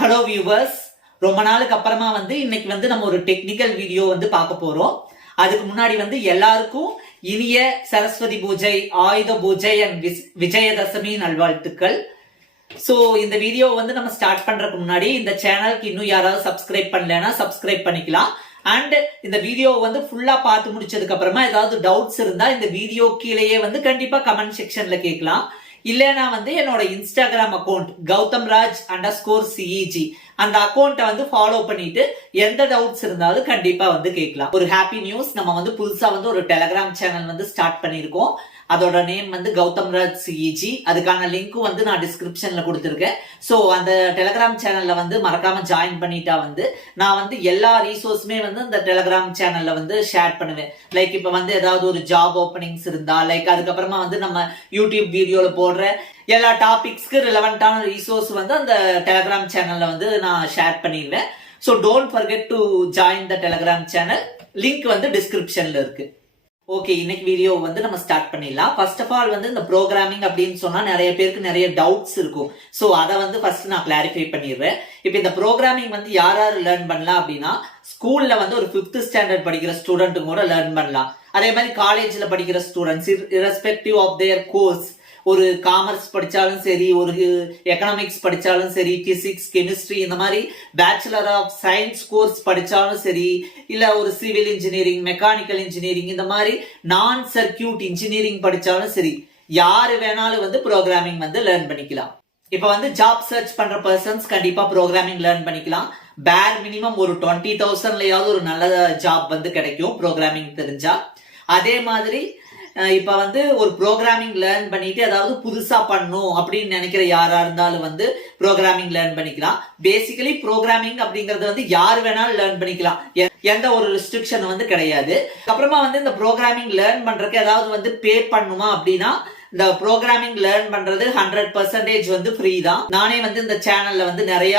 Hello viewers, ரொம்ப நாளுக்கு அப்புறமா இன்னைக்கு நம்ம ஒரு டெக்னிக்கல் வீடியோ பார்க்க போறோம். அதுக்கு முன்னாடி எல்லாருக்கும் இனிய சரஸ்வதி பூஜை, ஆயுத பூஜை அண்ட் விஜயதசமி நல்வாழ்த்துக்கள். சோ இந்த வீடியோ நம்ம ஸ்டார்ட் பண்றதுக்கு முன்னாடி இந்த சேனலுக்கு இன்னும் யாராவது சப்ஸ்கிரைப் பண்ணலன்னா சப்ஸ்கிரைப் பண்ணிக்கலாம். அண்ட் இந்த வீடியோ ஃபுல்லா பார்த்து முடிச்சதுக்கு அப்புறமா ஏதாவது டவுட்ஸ் இருந்தா இந்த வீடியோ கீழேயே கண்டிப்பா கமெண்ட் செக்ஷன்ல கேட்கலாம். இல்லனா என்னோட இன்ஸ்டாகிராம் அக்கௌண்ட் gowthamraj_ceg அந்த அக்கௌண்ட்டை ஃபாலோ பண்ணிட்டு எந்த டவுட்ஸ் இருந்தாலும் கண்டிப்பா கேட்கலாம். ஒரு ஹாப்பி நியூஸ், நம்ம புதுசா ஒரு டெலிகிராம் சேனல் ஸ்டார்ட் பண்ணிருக்கோம். அதோட நேம் கௌதம்ராஜ் சிஇஜி. அதுக்கான லிங்க் நான் டிஸ்கிரிப்ஷன்ல கொடுத்திருக்கேன். சோ அந்த டெலிகிராம் சேனல்ல மறக்காம ஜாயின் பண்ணிட்டா நான் எல்லா ரிசோர்ஸுமே இந்த டெலிகிராம் சேனல்ல ஷேர் பண்ணுவேன். லைக் இப்ப ஏதாவது ஒரு ஜாப் ஓப்பனிங்ஸ் இருந்தா, லைக் அதுக்கப்புறமா நம்ம யூடியூப் வீடியோல போடுற எல்லா டாபிக்ஸ்க்கு ரிலவெண்டான ரிசோர்ஸ் அந்த டெலிகிராம் சேனல்ல நான் ஷேர் பண்ணிடுவேன். So don't forget to join the Telegram channel. Link டிஸ்கிரிப்ஷன்ல இருக்கு. ஓகே, இன்னைக்கு வீடியோ நம்ம ஸ்டார்ட் பண்ணிடலாம். ஃபர்ஸ்ட் ஆஃப் ஆல் இந்த ப்ரோக்ராமிங் அப்படின்னு சொன்னா நிறைய பேருக்கு நிறைய டவுட்ஸ் இருக்கும். சோ அதை ஃபர்ஸ்ட் நான் கிளாரிஃபை பண்ணிடுறேன். இப்போ இந்த ப்ரோக்ராமிங் யார் யார் லேர்ன் பண்ணலாம் அப்படின்னா, ஸ்கூல்ல ஒரு 5th ஸ்டாண்டர்ட் படிக்கிற ஸ்டூடெண்ட் கூட லேர்ன் பண்ணலாம். அதே மாதிரி காலேஜ்ல படிக்கிற students irrespective of their course, ஒரு காமர்ஸ் படிச்சாலும் சரி, ஒரு எக்கனாமிக்ஸ் படிச்சாலும் சரி, பிசிக்ஸ், கெமிஸ்ட்ரி, இந்த மாதிரி பேச்சுலர் ஆஃப் சயின்ஸ் கோர்ஸ் படிச்சாலும் சரி, இல்ல ஒரு சிவில் இன்ஜினியரிங், மெக்கானிக்கல் இன்ஜினியரிங், இந்த மாதிரி நான் சர்க்கியூட் இன்ஜினியரிங் படிச்சாலும் சரி, யாரு வேணாலும் ப்ரோக்ராமிங் லேர்ன் பண்ணிக்கலாம். இப்ப ஜாப் சர்ச் பண்ற பர்சன்ஸ் கண்டிப்பா ப்ரோக்ராமிங் லேர்ன் பண்ணிக்கலாம். பேர் மினிமம் ஒரு 20,000லயாவது ஒரு நல்ல ஜாப் கிடைக்கும் ப்ரோக்ராமிங் தெரிஞ்சா. அதே மாதிரி இப்ப ஒரு ப்ரோக்ராமிங் லேர்ன் பண்ணிட்டு அதாவது புதுசா பண்ணும் அப்படின்னு நினைக்கிற யாரா இருந்தாலும் ப்ரோக்ராமிங் லேர்ன் பண்ணிக்கலாம். பேசிக்கலி ப்ரோக்ராமிங் அப்படிங்கறது யாரு வேணாலும் லேர்ன் பண்ணிக்கலாம். எந்த ஒரு ரெஸ்ட்ரிக்ஷன் கிடையாது. அப்புறமா இந்த ப்ரோக்ராமிங் லேர்ன் பண்றதுக்கு ஏதாவது பே பண்ணுமா அப்படின்னா, இந்த ப்ரோக்ராமிங் லேர்ன் பண்றது 100% ஃப்ரீ தான். நானே இந்த சேனல்ல நிறைய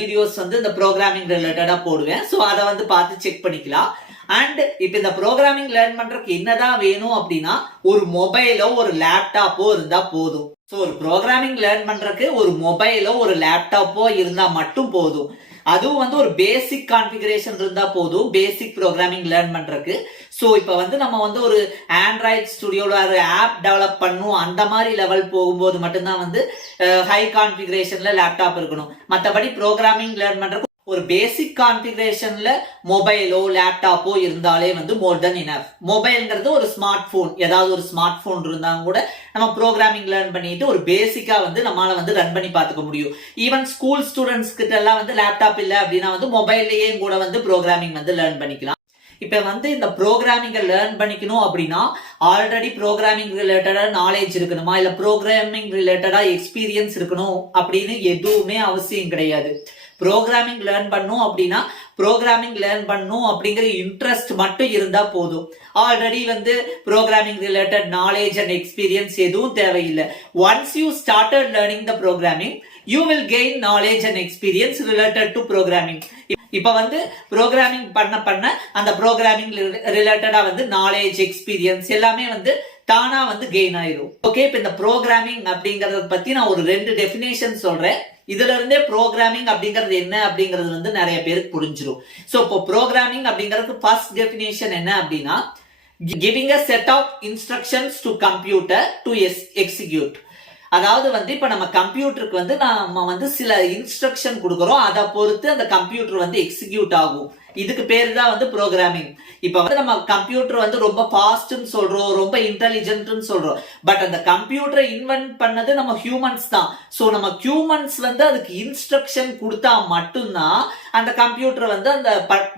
வீடியோஸ் இந்த ப்ரோக்ராமிங் ரிலேட்டடா போடுவேன். சோ அதை பார்த்து செக் பண்ணிக்கலாம். அண்ட் இப்ப இந்த ப்ரோக்ராமிங் லேர்ன் பண்றதுக்கு என்னதான் வேணும் அப்படின்னா, ஒரு மொபைலோ ஒரு லேப்டாப்போ இருந்தா போதும். சோ ஒரு ப்ரோக்ராமிங் லேர்ன் பண்றதுக்கு ஒரு மொபைலோ ஒரு லேப்டாப்போ இருந்தா மட்டும் போதும். அதுவும் ஒரு பேசிக் கான்ஃபிகரேஷன் இருந்தா போதும் பேசிக் ப்ரோக்ராமிங் லேர்ன் பண்றதுக்கு. சோ இப்ப நம்ம ஒரு ஆண்ட்ராய்ட் ஸ்டுடியோல ஒரு ஆப் டெவலப் பண்ணும் அந்த மாதிரி லெவல் போகும்போது மட்டும்தான் ஹை கான்ஃபிகரேஷன்ல லேப்டாப் இருக்கணும். மற்றபடி ப்ரோக்ராமிங் லேர்ன் பண்றதுக்கு ஒரு பேசிக் கான்ஃபிகரேஷன்ல மொபைலோ லேப்டாப்போ இருந்தாலே மோர் தென் இனஃப். மொபைல்ங்கிறது ஒரு ஸ்மார்ட் போன், ஏதாவது ஒரு ஸ்மார்ட் போன் இருந்தா கூட நம்ம ப்ரோக்ராமிங் லேர்ன் பண்ணிட்டு ஒரு பேசிக்கா நம்மளால ரன் பண்ணி பார்த்துக்க முடியும். ஈவன் ஸ்கூல் ஸ்டூடெண்ட்ஸ் கிட்ட எல்லாம் லேப்டாப் இல்ல அப்படின்னா மொபைல்லயே கூட ப்ரோக்ராமிங் லேர்ன் பண்ணிக்கலாம். இப்ப இந்த ப்ரோக்ராமிங் லேர்ன் பண்ணிக்கணும் அப்படின்னா ஆல்ரெடி ப்ரோக்ராமிங் ரிலேட்டடா நாலேஜ் இருக்கணுமா, இல்ல ப்ரோக்ராமிங் ரிலேட்டடா எக்ஸ்பீரியன்ஸ் இருக்கணும் அப்படின்னு எதுவுமே அவசியம் கிடையாது. ப்ரோக்ராமிங் லேர்ன் பண்ணும் அப்படின்னா ப்ரோக்ராமிங் லேர்ன் பண்ணும் அப்படிங்கிற இன்ட்ரெஸ்ட் மட்டும் இருந்தா போதும். Already programming related knowledge and experience எதுவும் தேவையில்லை. Once you started learning the programming, you will gain knowledge and experience related to programming. இப்ப ப்ரோக்ராமிங் பண்ண அந்த ப்ரோக்ராமிங் ரிலேட்டடா நாலேஜ், எக்ஸ்பீரியன்ஸ் எல்லாமே தானா கெயின் ஆயிரும். ஓகே, இப்ப இந்த ப்ரோக்ராமிங் அப்படிங்கறத பத்தி நான் ஒரு 2 டெஃபினேஷன் சொல்றேன். இதுல இருந்தே ப்ரோக்ராமிங் அப்படிங்கிறது என்ன அப்படிங்கிறது நிறைய பேருக்கு புரிஞ்சிடும். சோ இப்போ ப்ரோக்ராமிங் அப்படிங்கிறதுக்கு ஃபர்ஸ்ட் டெஃபினேஷன் என்ன அப்படின்னா, giving a set of instructions to computer to execute. அதாவது இப்ப நம்ம கம்ப்யூட்டருக்கு நம்ம சில இன்ஸ்ட்ரக்ஷன் கொடுக்கறோம். அதை பொறுத்து அந்த கம்ப்யூட்டர் எக்ஸிக்யூட் ஆகும். இதுக்கு பேரு தான் ப்ரோக்ராமிங். இப்ப நம்ம கம்ப்யூட்டர் ரொம்ப ஃபாஸ்ட்னு சொல்றோம், ரொம்ப இன்டெலிஜென்ட்னு சொல்றோம். பட் அந்த கம்ப்யூட்டரை இன்வென்ட் பண்ணது நம்ம ஹியூமன்ஸ் தான். சோ நம்ம ஹியூமன்ஸ் அதுக்கு இன்ஸ்ட்ரக்ஷன் கொடுத்தா மட்டும்தான் அந்த கம்ப்யூட்டர் அந்த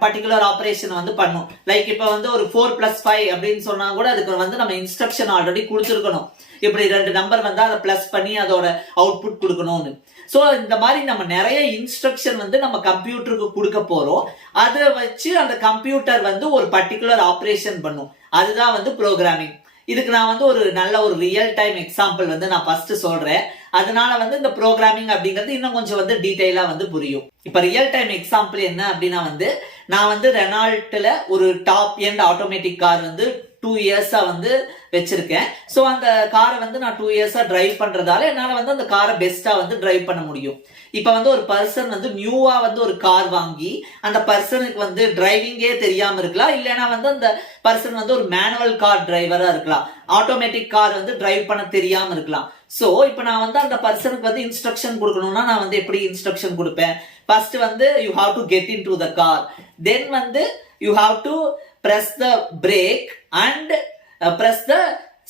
பர்டிகுலர் ஆபரேஷன் பண்ணும். லைக் இப்ப ஒரு 4+5 அப்படின்னு சொன்னா கூட அதுக்கு நம்ம இன்ஸ்ட்ரக்ஷன் ஆல்ரெடி கொடுத்துருக்கணும். இப்படி 2 நம்பர் அதை பிளஸ் பண்ணி அதோட அவுட்புட் கொடுக்கணும்னு. சோ இந்த மாதிரி நம்ம நிறைய இன்ஸ்ட்ரக்ஷன் நம்ம கம்ப்யூட்டருக்கு கொடுக்க போறோம். அதை வச்சு அந்த கம்ப்யூட்டர் ஒரு பர்டிகுலர் ஆபரேஷன் பண்ணும். அதுதான் ப்ரோக்ராமிங். இதுக்கு நான் ஒரு நல்ல ஒரு ரியல் டைம் எக்ஸாம்பிள் நான் ஃபர்ஸ்ட் சொல்றேன். அதனால இந்த ப்ரோக்ராமிங் அப்படிங்கிறது இன்னும் கொஞ்சம் டீடைலா புரியும். இப்ப ரியல் டைம் எக்ஸாம்பிள் என்ன அப்படின்னா, நான் ரெனால்ட்ல ஒரு டாப் எண்ட் ஆட்டோமேட்டிக் கார் 2 இயர்ஸா வச்சிருக்கேன். சோ அந்த காரை வந்து நான் 2 இயர்ஸா டிரைவ் பண்றதால என்னால வந்து அந்த காரை பெஸ்டா வந்து டிரைவ் பண்ண முடியும். இப்ப வந்து ஒரு பர்சன் வந்து நியூவா வந்து ஒரு கார் வாங்கி அந்த பர்சனுக்கு வந்து டிரைவிங்கே தெரியாம இருக்கலாம், இல்லைன்னா வந்து அந்த பர்சன் வந்து ஒரு மேனுவல் கார் டிரைவரா இருக்கலாம், ஆட்டோமேட்டிக் கார் வந்து டிரைவ் பண்ண தெரியாம இருக்கலாம். சோ இப்ப நான் வந்து அந்த பர்சனுக்கு வந்து இன்ஸ்ட்ரக்ஷன் கொடுக்கணும்னா நான் வந்து எப்படி இன்ஸ்ட்ரக்ஷன் கொடுப்பேன்? ஃபர்ஸ்ட் வந்து you have to get into the car, then வந்து you have to press the brake and press the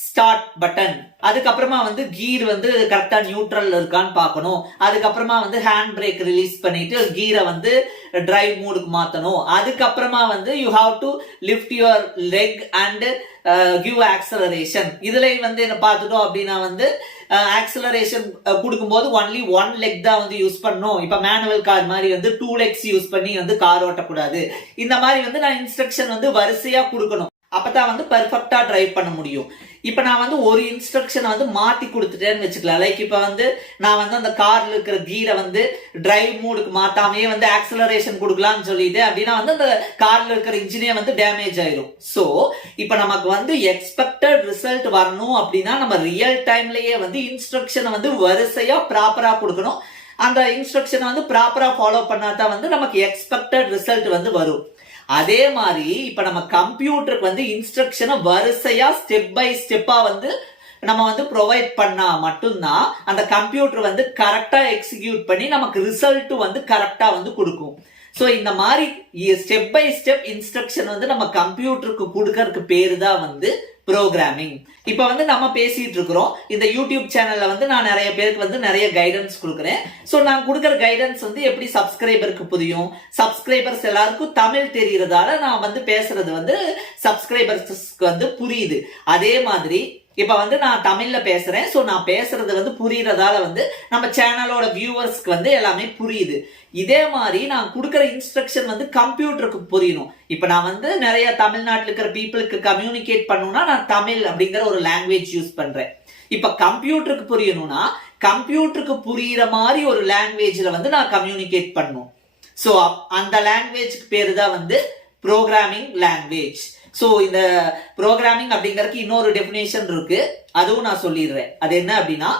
start button. அதுக்கப்புறமா வந்து கீர் வந்து கரெக்டா நியூட்ரல் இருக்கான்னு பார்க்கணும். அதுக்கப்புறமா வந்து ஹேண்ட் பிரேக் ரிலீஸ் பண்ணிட்டு கீரை வந்து டிரைவ் மோடுக்கு மாத்தணும். அதுக்கப்புறமா வந்து you have to lift your leg and give acceleration. இதுல வந்து என்ன பார்த்துட்டோம் அப்படின்னா வந்து ஆக்சலரேஷன் கொடுக்கும்போது ஒன்லி 1 லெக் தான் வந்து யூஸ் பண்ணணும். இப்ப மேனுவல் கார் மாதிரி வந்து 2 லெக்ஸ் யூஸ் பண்ணி வந்து கார் ஓட்டக்கூடாது. இந்த மாதிரி வந்து நான் இன்ஸ்ட்ரக்ஷன் வந்து வரிசையா கொடுக்கணும், அப்பதான் வந்து பெர்ஃபெக்ட்டா டிரைவ் பண்ண முடியும். இப்ப நான் வந்து ஒரு இன்ஸ்ட்ரக்ஷன் வந்து மாத்தி கொடுத்துட்டேன்னு வச்சுக்கலாம். லைக் இப்ப வந்து நான் வந்து அந்த கார்ல இருக்கிற கீரை வந்து டிரைவ் மோடுக்கு மாத்தாமே வந்து ஆக்சலரேஷன் கொடுக்கலாம்னு சொல்லிட்டு அப்படின்னா வந்து அந்த கார்ல இருக்கிற இன்ஜினே வந்து டேமேஜ் ஆயிடும். சோ இப்ப நமக்கு வந்து எக்ஸ்பெக்டட் ரிசல்ட் வரணும் அப்படின்னா நம்ம ரியல் டைம்லயே வந்து இன்ஸ்ட்ரக்ஷனை வந்து வரிசையா ப்ராப்பரா கொடுக்கணும். அந்த இன்ஸ்ட்ரக்ஷனை வந்து ப்ராப்பரா ஃபாலோ பண்ணாதான் வந்து நமக்கு எக்ஸ்பெக்டட் ரிசல்ட் வந்து வரும். அதே மாதிரி இப்ப நம்ம கம்ப்யூட்டருக்கு வந்து இன்ஸ்ட்ரக்ஷனை வரிசையா ஸ்டெப் பை ஸ்டெப்பா வந்து நம்ம வந்து ப்ரொவைட் பண்ணா மட்டும்தான் அந்த கம்ப்யூட்டர் வந்து கரெக்டா எக்ஸிக்யூட் பண்ணி நமக்கு ரிசல்ட் வந்து கரெக்டா வந்து கொடுக்கும். சோ இந்த மாதிரி ஸ்டெப் பை ஸ்டெப் இன்ஸ்ட்ரக்ஷன் வந்து நம்ம கம்ப்யூட்டருக்கு கொடுக்கறதுக்கு பேரு தான் வந்து ப்ரோக்ராமிங். இப்ப வந்து நம்ம பேசிட்டு இருக்கிறோம். இந்த யூடியூப் சேனல்ல வந்து நான் நிறைய பேருக்கு வந்து நிறைய கைடன்ஸ் கொடுக்குறேன். சோ நான் கொடுக்குற கைடன்ஸ் வந்து எப்படி சப்ஸ்கிரைபருக்கு புரியும், சப்ஸ்கிரைபர்ஸ் எல்லாருக்கும் தமிழ் தெரியறதால நான் வந்து பேசுறது வந்து சப்ஸ்கிரைபர்ஸ்க்கு வந்து புரியுது. அதே மாதிரி இப்ப வந்து நான் தமிழ்ல பேசுறேன். சோ நான் பேசுறது வந்து புரியறதால வந்து நம்ம சேனலோட வியூவர்ஸ்க்கு வந்து எல்லாமே புரியுது. இதே மாதிரி நான் கொடுக்கிற இன்ஸ்ட்ரக்ஷன் வந்து கம்ப்யூட்டருக்கு புரியணும். இப்ப நான் வந்து நிறைய தமிழ்நாட்டில் இருக்கிற பீப்புளுக்கு கம்யூனிகேட் பண்ணணும்னா நான் தமிழ் அப்படிங்கிற ஒரு லாங்குவேஜ் யூஸ் பண்றேன். இப்ப கம்ப்யூட்டருக்கு புரியணும்னா கம்ப்யூட்டருக்கு புரியுற மாதிரி ஒரு லாங்குவேஜ்ல வந்து நான் கம்யூனிகேட் பண்ணணும். சோ அந்த லாங்குவேஜ்க்கு பேரு தான் வந்து ப்ரோக்ராமிங் லாங்குவேஜ். சோ இந்த ப்ரோக்ராமிங் அப்படிங்கறதுக்கு இன்னொரு டெஃபினேஷன் இருக்கு, அதுவும் நான் சொல்லிடுறேன். அது என்ன அப்படின்னா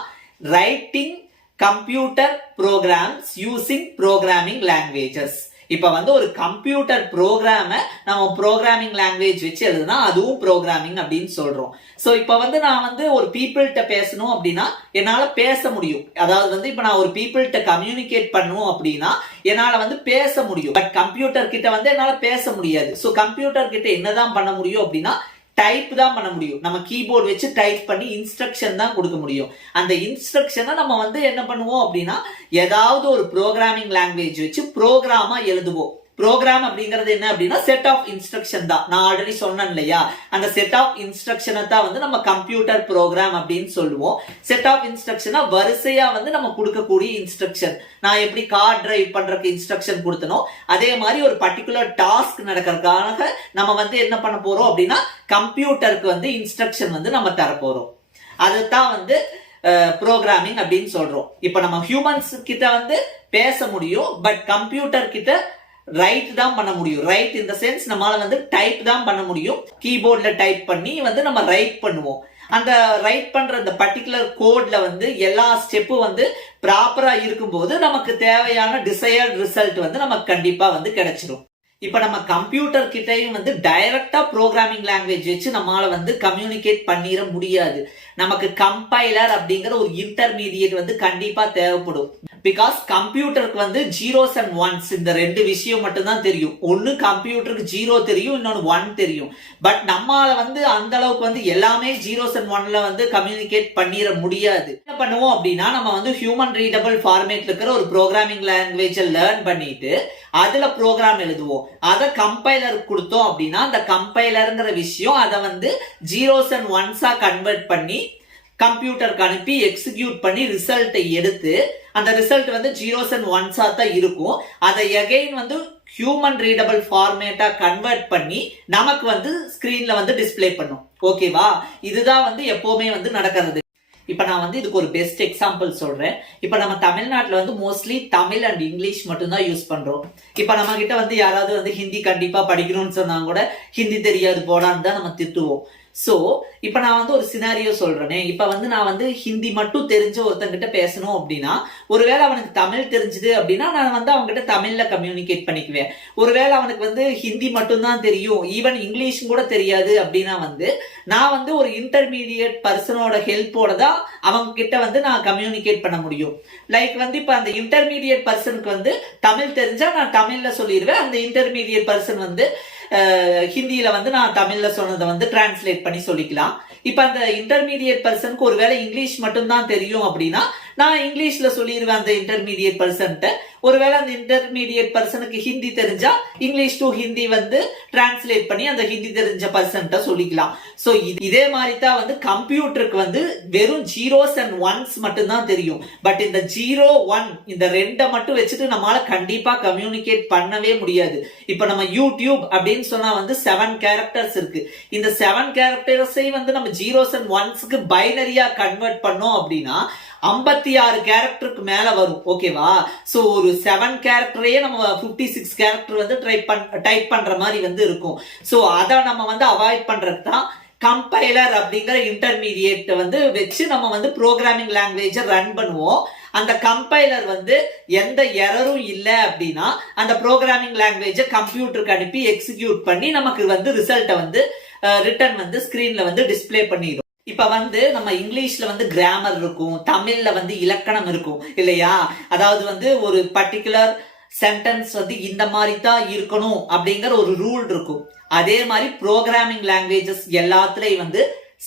writing computer programs using programming languages. இப்ப வந்து ஒரு கம்ப்யூட்டர் ப்ரோக்ராம நம்ம ப்ரோக்ராமிங் லாங்குவேஜ் வச்சு எழுதுனா அதுவும் ப்ரோக்ராமிங் அப்படின்னு சொல்றோம். சோ இப்ப வந்து நான் வந்து ஒரு பீப்புள்கிட்ட பேசணும் அப்படின்னா என்னால பேச முடியும். அதாவது வந்து இப்ப நான் ஒரு பீப்புள்கிட்ட கம்யூனிகேட் பண்ணணும் அப்படின்னா என்னால வந்து பேச முடியும். பட் கம்ப்யூட்டர் கிட்ட வந்து என்னால பேச முடியாது. சோ கம்ப்யூட்டர் கிட்ட என்னதான் பண்ண முடியும் அப்படின்னா டைப் தான் பண்ண முடியும். நம்ம கீபோர்டு வச்சு டைப் பண்ணி இன்ஸ்ட்ரக்ஷன் தான் கொடுக்க முடியும். அந்த இன்ஸ்ட்ரக்ஷனை நம்ம வந்து என்ன பண்ணுவோம் அப்படின்னா ஏதாவது ஒரு ப்ரோக்ராமிங் லாங்குவேஜ் வச்சு ப்ரோக்ராமா எழுதுவோம். ப்ரோக்ராம் அப்படிங்கிறது என்ன அப்படின்னா செட் ஆஃப் இன்ஸ்ட்ரக்ஷன் தான். நான் ஆல்ரெடி சொன்னேன் இல்லையா, அந்த செட் ஆஃப் இன்ஸ்ட்ரக்ஷனை தான் வந்து நம்ம கம்ப்யூட்டர் ப்ரோக்ராம் அப்படின்னு சொல்லுவோம். செட் ஆஃப் இன்ஸ்ட்ரக்ஷனா வரிசையா வந்து நம்ம கொடுக்கக்கூடிய இன்ஸ்ட்ரக்ஷன். நான் எப்படி கார் டிரைவ் பண்றதுக்கு இன்ஸ்ட்ரக்ஷன் கொடுத்தனோ அதே மாதிரி ஒரு பர்டிகுலர் டாஸ்க் நடக்கிறதுக்காக நம்ம வந்து என்ன பண்ண போறோம் அப்படின்னா கம்ப்யூட்டருக்கு வந்து இன்ஸ்ட்ரக்ஷன் வந்து நம்ம தர போறோம். அதுதான் வந்து ப்ரோக்ராமிங் அப்படின்னு சொல்றோம். இப்ப நம்ம ஹியூமன்ஸ் கிட்ட வந்து பேச முடியும், பட் கம்ப்யூட்டர் கிட்ட ரைட் தான் பண்ண முடியும். ரைட் இந்த சென்ஸ் நம்மளால வந்து டைப் தான் பண்ண முடியும். கீபோர்ட்ல டைப் பண்ணி வந்து நம்ம ரைட் பண்ணுவோம். அந்த ரைட் பண்ற அந்த பர்டிகுலர் கோட்ல வந்து எல்லா ஸ்டெப்பும் வந்து ப்ராப்பரா இருக்கும்போது நமக்கு தேவையான டிசையர்ட் ரிசல்ட் வந்து நமக்கு கண்டிப்பா வந்து கிடைச்சிடும். இப்ப நம்ம கம்ப்யூட்டர் கிட்டையும் வந்து டைரக்டா ப்ரோக்ராமிங் லாங்குவேஜ் வச்சு நம்மளால வந்து கம்யூனிகேட் பண்ணிட முடியாது. நமக்கு கம்பைலர் அப்படிங்கிற ஒரு இன்டர்மீடியேட் வந்து கண்டிப்பா தேவைப்படும். பிகாஸ் கம்ப்யூட்டருக்கு வந்து ஜீரோஸ் அண்ட் ஒன்ஸ் இந்த ரெண்டு விஷயம் மட்டும் தான் தெரியும். ஒன்னு கம்ப்யூட்டருக்கு 0 தெரியும், இன்னொன்னு 1 தெரியும். பட் நம்மால வந்து அந்த அளவுக்கு வந்து எல்லாமே ஜீரோஸ் அண்ட் 1ல வந்து கம்யூனிகேட் பண்ணிட முடியாது. என்ன பண்ணுவோம் அப்படின்னா நம்ம வந்து ஹியூமன் ரீடபிள் ஃபார்மேட்ல இருக்கிற ஒரு ப்ரோக்ராமிங் லாங்குவேஜ் லேர்ன் பண்ணிட்டு அதுல ப்ரோக்ராம் எழுதுவோம். அதை கம்பைலர் கொடுத்தோம் அப்படின்னா அந்த கம்பைலர்ங்கிற விஷயம் அதை வந்து ஜீரோஸ் அண்ட் ஒன்ஸா கன்வெர்ட் பண்ணி கம்ப்யூட்டருக்கு அனுப்பி எக்ஸிக்யூட் பண்ணி ரிசல்ட்டை எடுத்து அந்த ரிசல்ட் வந்து ஜீரோஸ் அண்ட் ஒன்ஸா தான் இருக்கும். அதை எகைன் வந்து ஹியூமன் ரீடபிள் ஃபார்மேட்டா கன்வெர்ட் பண்ணி நமக்கு வந்து ஸ்கிரீன்ல வந்து டிஸ்பிளே பண்ணும். ஓகேவா? இதுதான் வந்து எப்பவுமே வந்து நடக்கிறது. இப்ப நான் வந்து இதுக்கு ஒரு பெஸ்ட் எக்ஸாம்பிள் சொல்றேன். இப்ப நம்ம தமிழ்நாட்டுல வந்து மோஸ்ட்லி தமிழ் அண்ட் இங்கிலீஷ் மட்டும் தான் யூஸ் பண்றோம். இப்ப நம்ம கிட்ட வந்து யாராவது வந்து ஹிந்தி கண்டிப்பா படிக்கணும்னு சொன்னா கூட ஹிந்தி தெரியாது போடான்னு தான் நம்ம திட்டுவோம். சோ இப்ப நான் வந்து ஒரு சினாரியோ சொல்றேனே, இப்ப வந்து நான் வந்து ஹிந்தி மட்டும் தெரிஞ்ச ஒருத்தங்கிட்ட பேசணும் அப்படின்னா, ஒருவேளை அவனுக்கு தமிழ் தெரிஞ்சது அப்படின்னா நான் வந்து அவங்ககிட்ட தமிழ்ல கம்யூனிகேட் பண்ணிக்குவேன். ஒருவேளை அவனுக்கு வந்து ஹிந்தி மட்டும் தான் தெரியும், ஈவன் இங்கிலீஷும் கூட தெரியாது அப்படின்னா வந்து நான் வந்து ஒரு இன்டர்மீடியட் பர்சனோட ஹெல்ப்போட தான் அவங்க கிட்ட வந்து நான் கம்யூனிகேட் பண்ண முடியும். லைக் வந்து இப்ப அந்த இன்டர்மீடியட் பர்சனுக்கு வந்து தமிழ் தெரிஞ்சா நான் தமிழ்ல சொல்லிடுவேன், அந்த இன்டர்மீடியட் பர்சன் வந்து ஹிந்தியில வந்து நான் தமிழ்ல சொன்னதை வந்து டிரான்ஸ்லேட் பண்ணி சொல்லிக்கலாம். இப்ப அந்த இன்டர்மீடியட் பர்சனுக்கு ஒருவேளை இங்கிலீஷ் மட்டும் தான் தெரியும் அப்படின்னா நான் இங்கிலீஷ்ல சொல்லிடுவேன் அந்த இன்டர்மீடியட் பர்சன்ட்ட. ஒருவேளை அந்த இன்டர்மீடியட் பர்சனுக்கு ஹிந்தி தெரிஞ்சா இங்கிலீஷ் டு ஹிந்தி வந்து டிரான்ஸ்லேட் பண்ணி அந்த ஹிந்தி தெரிஞ்ச பர்சன்ட்ட சொல்லிக்கலாம். சோ இதே மாதிரி தான் வந்து கம்ப்யூட்டருக்கு வந்து வெறும் ஜீரோஸ் அண்ட் ஒன்ஸ் மட்டும் தான் தெரியும். பட் இந்த 0 1 இந்த ரெண்டை மட்டும் வச்சுட்டு நம்மளால கண்டிப்பா கம்யூனிகேட் பண்ணவே முடியாது. இப்ப நம்ம யூடியூப் அப்படின்னு சொன்னா வந்து 7 கேரக்டர்ஸ் இருக்கு. இந்த 7 கேரக்டர்ஸை வந்து நம்ம ஜீரோஸ் அண்ட் ஒன்ஸ்க்கு பைனரியா கன்வெர்ட் பண்ணோம் அப்படின்னா 56 கேரக்டருக்கு மேல வரும். ஓகேவா? சோ ஒரு 7 கேரக்டரையே நம்ம 56 கேரக்டர் வந்து டைப் பண்ற மாதிரி வந்து இருக்கும். சோ அத நம்ம வந்து அவாய்ட் பண்றதுக்கு தான் கம்பைலர் அப்படிங்கிற இன்டர்மீடியேட் வந்து வச்சு நம்ம வந்து ப்ரோக்ராமிங் லாங்குவேஜ் ரன் பண்ணுவோம். அந்த கம்பைலர் வந்து எந்த எரரும் இல்ல அப்படின்னா அந்த ப்ரோக்ராமிங் லாங்குவேஜ் கம்ப்யூட்டருக்கு அனுப்பி எக்ஸிக்யூட் பண்ணி நமக்கு வந்து ரிசல்ட்டை வந்து ரிட்டர்ன் வந்து ஸ்கிரீன்ல வந்து டிஸ்பிளே பண்ணிடும். இப்ப வந்து நம்ம இங்கிலீஷ்ல வந்து கிராமர் இருக்கும், தமிழ்ல வந்து இலக்கணம் இருக்கும் இல்லையா? அதாவது வந்து ஒரு பர்டிகுலர் சென்டென்ஸ் வந்து இந்த மாதிரி தான் இருக்கணும் அப்படிங்கிற ஒரு ரூல் இருக்கும். அதே மாதிரி ப்ரோக்ராமிங் லாங்குவேஜஸ் எல்லாத்துலயும் வந்து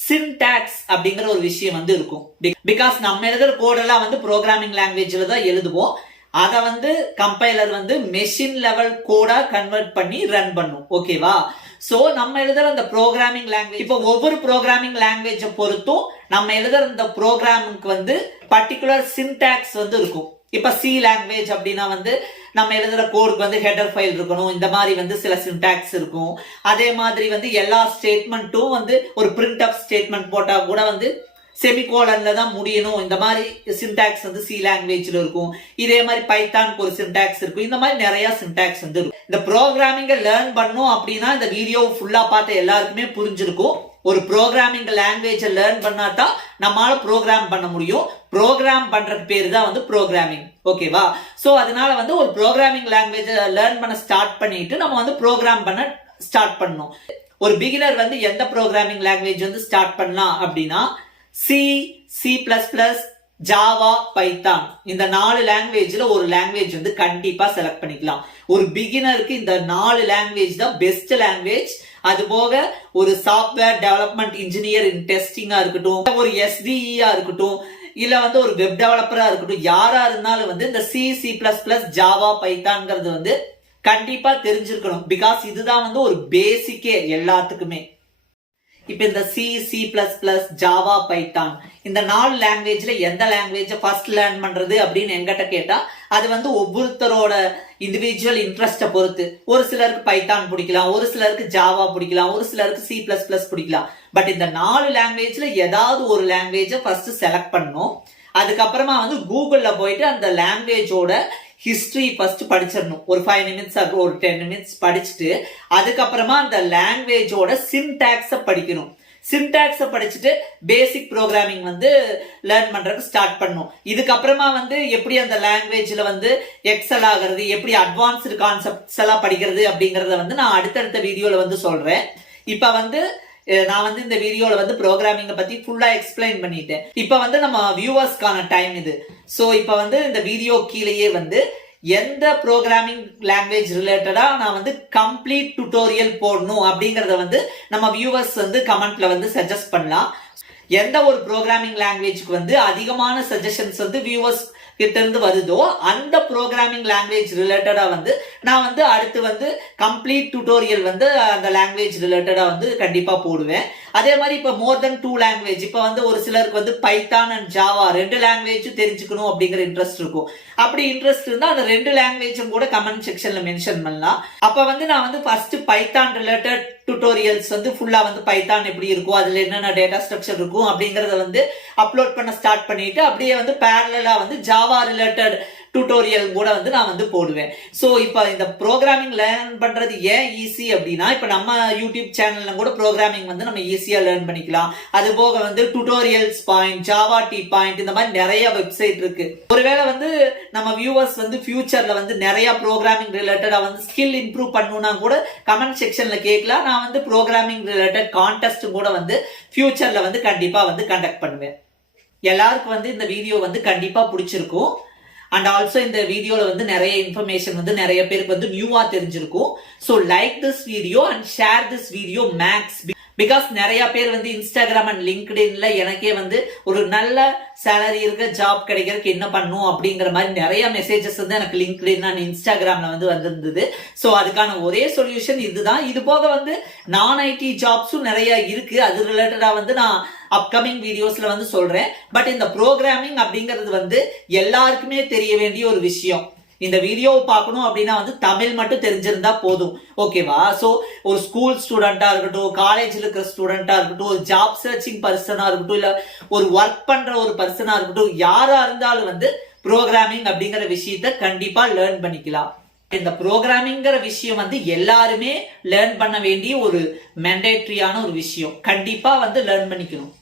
சின்டாக்ஸ் அப்படிங்கிற ஒரு விஷயம் வந்து இருக்கும். பிகாஸ் நம்ம எழுதுற கோடெல்லாம் வந்து ப்ரோக்ராமிங் லாங்குவேஜ்ல தான் எழுதுவோம். அதை வந்து கம்பைலர் வந்து மெஷின் லெவல் கோடா கன்வெர்ட் பண்ணி ரன் பண்ணும். ஓகேவா? சோ நம்ம எழுதுற அந்த ப்ரோக்ராமிங் லாங்குவேஜ் இப்போ ஒவ்வொரு ப்ரோக்ராமிங் லாங்குவேஜ் பொறுத்தும் நம்ம எழுதுற இந்த ப்ரோக்ராமுக்கு வந்து பர்டிகுலர் சின்டாக்ஸ் வந்து இருக்கும். இப்ப சி லாங்குவேஜ் அப்படின்னா வந்து நம்ம எழுதுற கோடுக்கு வந்து ஹெடர் ஃபைல் இருக்கணும், இந்த மாதிரி வந்து சில சின்டாக்ஸ் இருக்கும். அதே மாதிரி வந்து எல்லா ஸ்டேட்மெண்ட்டும் வந்து ஒரு பிரிண்ட் அப் ஸ்டேட்மெண்ட் போட்டா கூட வந்து செமிகோலன்ல தான் முடியணும், இந்த மாதிரி சின்டாக்ஸ் வந்து சி லாங்குவேஜ்ல இருக்கும். இதே மாதிரி பைத்தானுக்கு ஒரு சின்டாக்ஸ் இருக்கும். இந்த மாதிரி நிறைய சின்டாக்ஸ் வந்து இருக்கும். இந்த ப்ரோக்ராமிங்க லேர்ன் பண்ணும் அப்படின்னா இந்த வீடியோ ஃபுல்லா பார்த்த எல்லாருக்குமே புரிஞ்சிருக்கும். ஒரு ப்ரோக்ராமிங் லாங்குவேஜ் லேர்ன் பண்ணாதான் நம்மளால ப்ரோக்ராம் பண்ண முடியும். ப்ரோக்ராம் பண்றதுக்கு பேரு தான் வந்து ப்ரோக்ராமிங். ஓகேவா? சோ அதனால வந்து ஒரு ப்ரோக்ராமிங் லாங்குவேஜ் லேர்ன் பண்ண ஸ்டார்ட் பண்ணிட்டு நம்ம வந்து ப்ரோக்ராம் பண்ண ஸ்டார்ட் பண்ணணும். ஒரு பிகினர் வந்து எந்த ப்ரோக்ராமிங் லாங்குவேஜ் வந்து ஸ்டார்ட் பண்ணலாம் அப்படின்னா C, C plus plus, Java, Python இந்த 4 லாங்குவேஜ்ல ஒரு லாங்குவேஜ் வந்து கண்டிப்பா செலக்ட் பண்ணிக்கலாம். ஒரு பிகினருக்கு இந்த 4 லாங்குவேஜ் தான் பெஸ்ட் லாங்குவேஜ். அது போக ஒரு சாஃப்ட்வேர் டெவலப்மெண்ட் இன்ஜினியர் இன் டெஸ்டிங்கா இருக்கட்டும், ஒரு எஸ்டிஇயா இருக்கட்டும், இல்ல வந்து ஒரு வெப் டெவலப்பரா இருக்கட்டும், யாரா இருந்தாலும் வந்து இந்த C, C plus plus, Java, பைத்தான்ங்கிறது வந்து கண்டிப்பா தெரிஞ்சிருக்கணும். பிகாஸ் இதுதான் வந்து ஒரு பேசிக்கே எல்லாத்துக்குமே. இப்ப இந்த C, C plus plus, Java, Python இந்த 4 லாங்குவேஜ்ல எந்த லாங்குவேஜ் ஃபர்ஸ்ட் லேர்ன் பண்றது அப்படின்னு எங்கிட்ட கேட்டா அது வந்து ஒவ்வொருத்தரோட இண்டிவிஜுவல் இன்ட்ரெஸ்ட பொறுத்து. ஒரு சிலருக்கு பைத்தான் பிடிக்கலாம், ஒரு சிலருக்கு ஜாவா பிடிக்கலாம், ஒரு சிலருக்கு சி பிளஸ் பிளஸ் பிடிக்கலாம். பட் இந்த 4 லாங்குவேஜ்ல ஏதாவது ஒரு லாங்குவேஜை ஃபர்ஸ்ட் செலக்ட் பண்ணணும். அதுக்கப்புறமா வந்து கூகுள்ல போயிட்டு அந்த லாங்குவேஜோட ஹிஸ்டரி ஃபர்ஸ்ட் படிச்சிடணும். ஒரு 5 நிமிட்ஸ் ஒரு 10 நிமிட்ஸ் படிச்சுட்டு அதுக்கப்புறமா அந்த லாங்குவேஜோட சின்டாக்ஸ படிக்கணும். சின்டாக்ஸ படிச்சுட்டு பேசிக் ப்ரோக்ராமிங் வந்து லேர்ன் பண்றதுக்கு ஸ்டார்ட் பண்ணணும். இதுக்கப்புறமா வந்து எப்படி அந்த லாங்குவேஜ்ல வந்து எக்ஸல் ஆகிறது, எப்படி அட்வான்ஸ்டு கான்செப்ட்ஸ் எல்லாம் படிக்கிறது அப்படிங்கறத வந்து நான் அடுத்தடுத்த வீடியோல வந்து சொல்றேன். இப்ப வந்து நான் வந்து இந்த வீடியோல வந்து ப்ரோக்ராமிங்க பத்தி ஃபுல்லா எக்ஸ்பிளைன் பண்ணிட்டேன். இப்ப வந்து நம்ம வியூவர்ஸ்க்கான டைம் இது. சோ இப்ப வந்து இந்த வீடியோ கீழேயே வந்து எந்த ப்ரோக்ராமிங் லாங்குவேஜ் ரிலேட்டடா நான் வந்து கம்ப்ளீட் டுட்டோரியல் போடணும் அப்படிங்கறத வந்து நம்ம வியூவர்ஸ் வந்து கமெண்ட்ல வந்து சஜஸ்ட் பண்ணலாம். எந்த ஒரு ப்ரோக்ராமிங் லாங்குவேஜ்க்கு வந்து அதிகமான சஜஷன்ஸ் வந்து வியூவர்ஸ் கிட்ட இருந்து வருதோ அந்த ப்ரோக்ராமிங் லாங்குவேஜ் ரிலேட்டடா வந்து நான் வந்து அடுத்து வந்து கம்ப்ளீட் டுட்டோரியல் வந்து அந்த லாங்குவேஜ் ரிலேட்டடா வந்து கண்டிப்பா போடுவேன். அதே மாதிரி இப்ப மோர் தென் 2 லாங்குவேஜ், இப்ப வந்து ஒரு சிலருக்கு வந்து பைத்தான் அண்ட் ஜாவா 2 லாங்குவேஜ் தெரிஞ்சுக்கணும் அப்படிங்கிற இன்ட்ரெஸ்ட் இருக்கும். அப்படி இன்ட்ரெஸ்ட் இருந்தா அந்த 2 லாங்குவேஜும் கூட கமெண்ட் செக்ஷன்ல மென்ஷன் பண்ணலாம். அப்ப வந்து நான் வந்து ஃபர்ஸ்ட் பைத்தான் ரிலேட்டட் டுட்டோரியல்ஸ் வந்து ஃபுல்லா வந்து பைத்தான் எப்படி இருக்கும், அதுல என்னென்ன டேட்டா ஸ்ட்ரக்சர் இருக்கும் அப்படிங்கறத வந்து அப்லோட் பண்ண ஸ்டார்ட் பண்ணிட்டு அப்படியே வந்து பேரலலா வந்து ஜாவா ரிலேட்டட் டியூட்டோரியல் கூட வந்து நான் வந்து போடுவேன். சோ இப்போ இந்த ப்ரோக்ராமிங் லேர்ன் பண்றது ஏன் ஈஸி அப்படின்னா, இப்ப நம்ம யூடியூப் சேனல்ல கூட ப்ரோக்ராமிங் வந்து நம்ம ஈஸியா லேர்ன் பண்ணிக்கலாம். அது போக வந்து tutorials point, Java T point, இந்த மாதிரி நிறைய வெப்சைட் இருக்கு. ஒருவேளை வந்து நம்ம வியூவர்ஸ் வந்து ஃபியூச்சர்ல வந்து நிறைய ப்ரோக்ராமிங் ரிலேட்டடா வந்து ஸ்கில் இம்ப்ரூவ் பண்ணணும்னா கூட கமெண்ட் செக்ஷன்ல கேட்கலாம். நான் வந்து ப்ரோக்ராமிங் ரிலேட்டட் கான்டெஸ்ட் கூட வந்து ஃபியூச்சர்ல வந்து கண்டிப்பா வந்து கண்டக்ட் பண்ணுவேன். எல்லாருக்கும் வந்து இந்த வீடியோ வந்து கண்டிப்பா பிடிச்சிருக்கும். அண்ட் ஆல்சோ இந்த வீடியோல வந்து நிறைய இன்ஃபர்மேஷன் வந்து நிறைய பேருக்கு வந்து நியூவா தெரிஞ்சிருக்கும். So like this video and share this video max, because நிறைய பேர் வந்து இன்ஸ்டாகிராம் அண்ட் லிங்க்டின்ல எனக்கே வந்து ஒரு நல்ல சேலரி இருக்க ஜாப் கிடைக்கிறதுக்கு என்ன பண்ணும் அப்படிங்கிற மாதிரி நிறைய மெசேஜஸ் வந்து எனக்கு லிங்க்டின் அண்ட் இன்ஸ்டாகிராம்ல வந்து வந்திருந்தது. ஸோ அதுக்கான ஒரே சொல்யூஷன் இதுதான். இது போக வந்து நான் ஐடி ஜாப்ஸும் நிறைய இருக்கு. அது ரிலேட்டடா வந்து நான் அப்கமிங் வீடியோஸ்ல வந்து சொல்றேன். பட் இந்த ப்ரோக்ராமிங் அப்படிங்கிறது வந்து எல்லாருக்குமே தெரிய வேண்டிய ஒரு விஷயம். இந்த வீடியோவை பார்க்கணும் அப்படின்னா வந்து தமிழ் மட்டும் தெரிஞ்சிருந்தா போதும், ஓகேவா? சோ ஒரு ஸ்கூல் ஸ்டூடெண்டா இருக்கட்டும், காலேஜ்ல இருக்கிற ஸ்டூடெண்டா இருக்கட்டும், ஒரு ஜாப் சர்ச்சிங் பர்சனா இருக்கட்டும், இல்ல ஒரு ஒர்க் பண்ற ஒரு பர்சனா இருக்கட்டும், யாரா இருந்தாலும் வந்து ப்ரோக்ராமிங் அப்படிங்கிற விஷயத்த கண்டிப்பா லேர்ன் பண்ணிக்கலாம். இந்த ப்ரோக்ராமிங்கிற விஷயம் வந்து எல்லாருமே லேர்ன் பண்ண வேண்டிய ஒரு மேண்டேட்டரியான ஒரு விஷயம். கண்டிப்பா வந்து லேர்ன் பண்ணிக்கணும்.